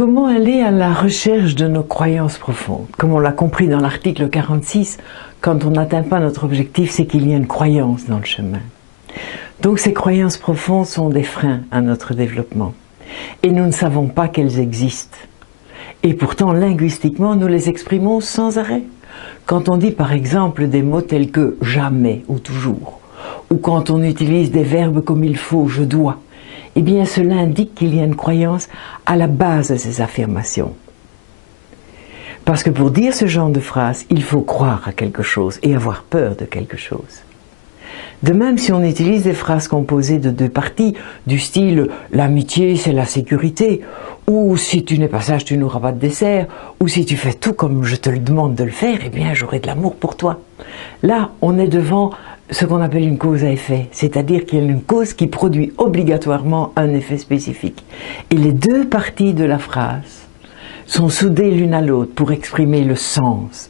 Comment aller à la recherche de nos croyances profondes? Comme on l'a compris dans l'article 46, quand on n'atteint pas notre objectif, c'est qu'il y a une croyance dans le chemin. Donc ces croyances profondes sont des freins à notre développement. Et nous ne savons pas qu'elles existent. Et pourtant, linguistiquement, nous les exprimons sans arrêt. Quand on dit par exemple des mots tels que « jamais » ou « toujours », ou quand on utilise des verbes comme il faut, je dois, eh bien cela indique qu'il y a une croyance à la base de ces affirmations. Parce que pour dire ce genre de phrase, il faut croire à quelque chose et avoir peur de quelque chose. De même, si on utilise des phrases composées de deux parties, du style « l'amitié c'est la sécurité », ou « si tu n'es pas sage, tu n'auras pas de dessert », ou « si tu fais tout comme je te le demande de le faire, eh bien j'aurai de l'amour pour toi ». Là, on est devant ce qu'on appelle une cause à effet, c'est-à-dire qu'il y a une cause qui produit obligatoirement un effet spécifique. Et les deux parties de la phrase sont soudées l'une à l'autre pour exprimer le sens.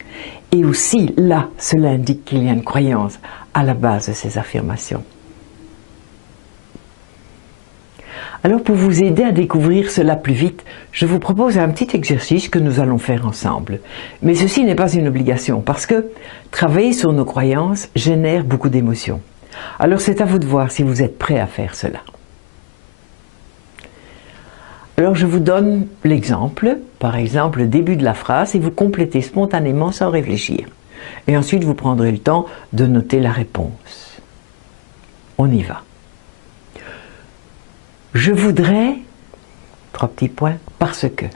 Et aussi, là, cela indique qu'il y a une croyance à la base de ces affirmations. Alors, pour vous aider à découvrir cela plus vite, je vous propose un petit exercice que nous allons faire ensemble. Mais ceci n'est pas une obligation, parce que travailler sur nos croyances génère beaucoup d'émotions. Alors, c'est à vous de voir si vous êtes prêt à faire cela. Alors, je vous donne l'exemple, par exemple, le début de la phrase, et vous complétez spontanément sans réfléchir. Et ensuite, vous prendrez le temps de noter la réponse. On y va. Je voudrais, 3 petits points, parce que.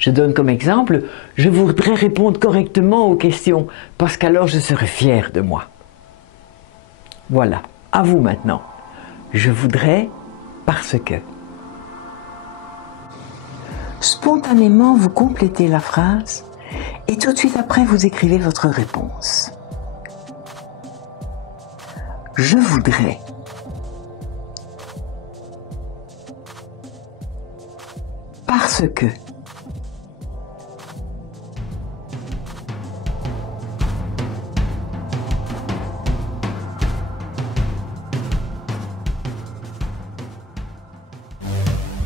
Je donne comme exemple, je voudrais répondre correctement aux questions, parce qu'alors je serai fier de moi. Voilà, à vous maintenant. Je voudrais, parce que. Spontanément, vous complétez la phrase, et tout de suite après, vous écrivez votre réponse. Je voudrais. Parce que.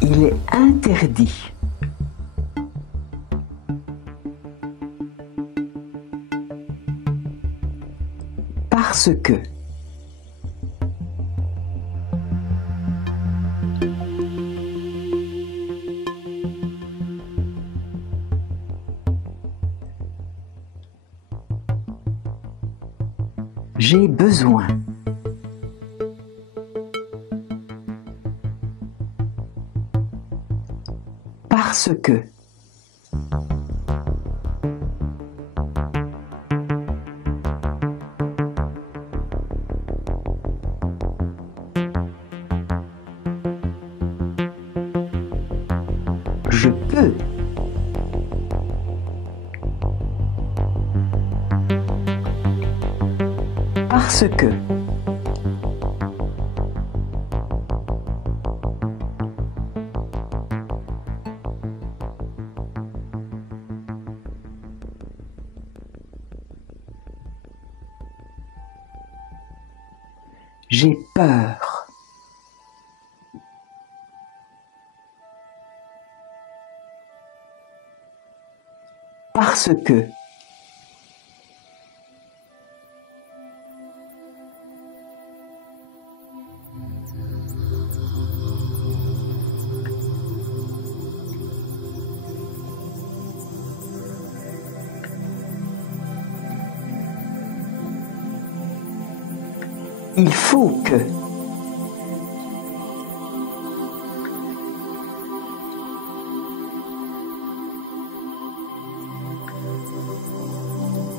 Il est interdit. Parce que. J'ai besoin. Parce que. Je peux. Parce que. J'ai peur. Parce que. Il faut que.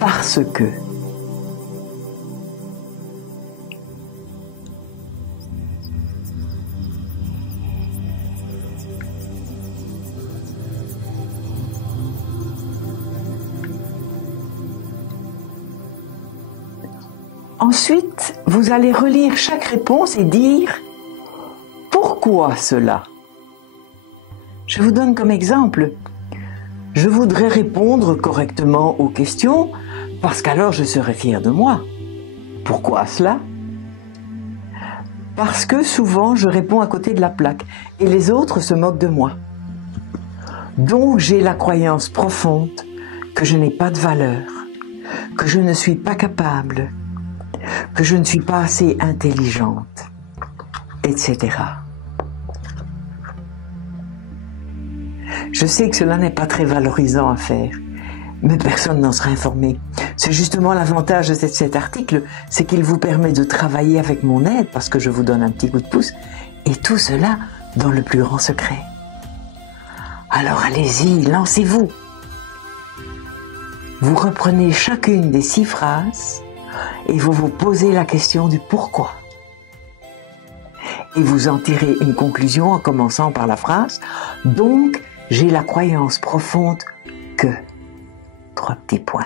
Parce que. Ensuite, vous allez relire chaque réponse et dire « Pourquoi cela ?» Je vous donne comme exemple « Je voudrais répondre correctement aux questions parce qu'alors je serai fier de moi. » Pourquoi cela? Parce que souvent je réponds à côté de la plaque et les autres se moquent de moi. Donc j'ai la croyance profonde que je n'ai pas de valeur, que je ne suis pas capable, que je ne suis pas assez intelligente, etc. Je sais que cela n'est pas très valorisant à faire, mais personne n'en sera informé. C'est justement l'avantage de cet article, c'est qu'il vous permet de travailler avec mon aide, parce que je vous donne un petit coup de pouce, et tout cela dans le plus grand secret. Alors allez-y, lancez-vous. Vous reprenez chacune des 6 phrases et vous vous posez la question du pourquoi. Et vous en tirez une conclusion en commençant par la phrase « Donc, j'ai la croyance profonde que… » 3 petits points.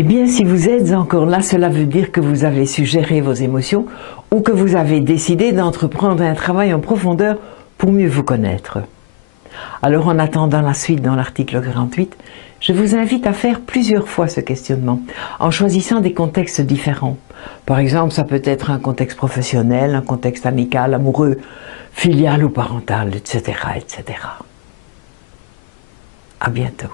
Eh bien, si vous êtes encore là, cela veut dire que vous avez su gérer vos émotions ou que vous avez décidé d'entreprendre un travail en profondeur pour mieux vous connaître. Alors, en attendant la suite dans l'article 48, je vous invite à faire plusieurs fois ce questionnement, en choisissant des contextes différents. Par exemple, ça peut être un contexte professionnel, un contexte amical, amoureux, filial ou parental, etc., etc. À bientôt.